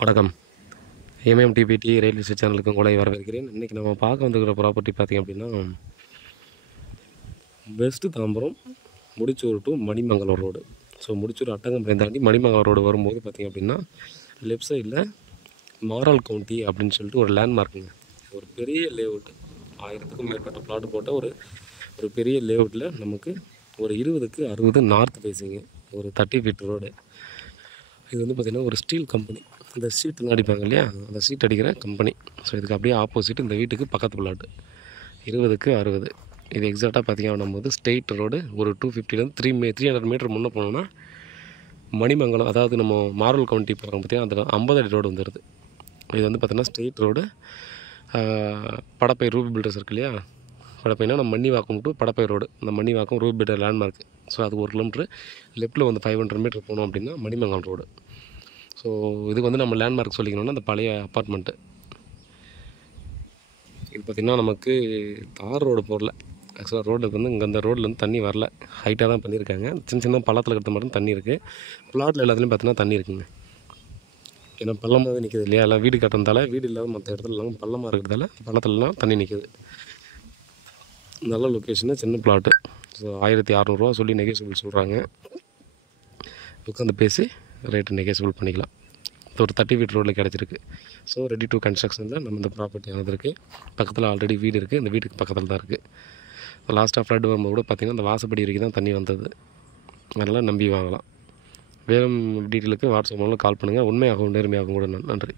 வணக்கம். எம்எம்டிபிடி railway station சேனலுக்கு உங்களை வரவேற்கிறேன். இன்றைக்கி நம்ம பார்க்க வந்துருக்கிற ப்ராப்பர்ட்டி பார்த்திங்க அப்படின்னா west Tambaram Mudichur to Manimangalam road. So Mudichur Attangambalam தாண்டி மணிமங்கலம் ரோடு வரும்போது பார்த்திங்க அப்படின்னா லெஃப்ட் சைடில் மாரல் கவுண்டி அப்படின்னு சொல்லிட்டு ஒரு லேண்ட்மார்க்குங்க. ஒரு பெரிய லேஅவுட், 1000க்கும் மேற்பட்ட பிளாட் போட்ட ஒரு பெரிய லேஅவுட்டில் நமக்கு ஒரு 20க்கு 60 நார்த் ஃபேஸிங்கு, ஒரு 30 ஃபீட் ரோடு. இது வந்து பார்த்திங்கன்னா ஒரு ஸ்டீல் கம்பெனி. இந்த ஷீட்லாம் அடிப்பாங்க இல்லையா, அந்த ஷீட் அடிக்கிற கம்பெனி. ஸோ இதுக்கு அப்படியே ஆப்போசிட் இந்த வீட்டுக்கு பக்கத்து பிளாட்டு 20க்கு 60. இது எக்ஸாக்டாக பார்த்திங்கன்னா போது ஸ்ட்ரெயிட் ரோடு ஒரு 250 300 மீட்டர் முன்னே போனோம்னா மணிமங்கலம், அதாவது நம்ம மாரல் கவுண்டி போகிறோம் பார்த்திங்கன்னா அதில் 50 அடி ரோடு வந்துடுது. இது வந்து பார்த்திங்கன்னா straight road. Padappai Ruby builders இருக்கு இல்லையா, படப்பைனா நம்ம மணிவாக்கம் டு படப்பை ரோடு, இந்த Manivakkam Ruby builder landmark. So அது 1 கிலோமீட்ரு லெஃப்ட்டில் வந்து 500 மீட்டர் போனோம் அப்படின்னா மணிமங்கலம் ரோடு. ஸோ இதுக்கு வந்து நம்ம லேண்ட்மார்க் சொல்லிக்கணும்னா அந்த பழைய அப்பார்ட்மெண்ட்டு. இது பார்த்திங்கன்னா நமக்கு தார் ரோடு போடல. ஆக்சுவலாக ரோடுக்கு வந்து இங்கே அந்த ரோட்லேருந்து தண்ணி வரல, ஹைட்டாக தான் பண்ணியிருக்காங்க. சின்ன சின்ன பள்ளத்தில் இருக்கிற மட்டும் தண்ணி இருக்குது. பிளாட்டில் எல்லாத்துலேயும் பார்த்தீங்கன்னா தண்ணி இருக்குங்க. ஏன்னா பள்ளமாக நிற்கிது இல்லையா, எல்லாம் வீடு கட்டுறதால, வீடு இல்லாத மற்ற இடத்துலலாம் பள்ளமாக இருக்கிறதால பள்ளத்துலலாம் தண்ணி நிற்கிது. நல்ல லொக்கேஷனு, சின்ன பிளாட்டு. ஸோ 1600 சொல்லி நெகோசியபிள் சொல்கிறாங்க. உட்காந்து பேசி ரேட்டு நெகோசியபிள் பண்ணிக்கலாம். இது ஒரு 30 ஃபீட் ரோடில் கிடச்சிருக்கு. ஸோ ரெடி டு கன்ஸ்ட்ரக்ஷனில் நம்ம இந்த ப்ராப்பர்ட்டி ஆனதுருக்கு. பக்கத்தில் ஆல்ரெடி வீடு இருக்குது, இந்த வீட்டுக்கு பக்கத்தில் தான் இருக்குது. லாஸ்ட்டாக ஃப்ளட் வரும்போது கூட பார்த்திங்கன்னா அந்த வாசப்படி வரைக்கும் தான் தண்ணி வந்தது. அதனால் நம்பி வாங்கலாம். வேறு டீட்டெயிலுக்கு வாட்ஸ்அப் மூலம் கால் பண்ணுங்கள். உண்மையாகவும் நேர்மையாகவும் கூட. நன்றி.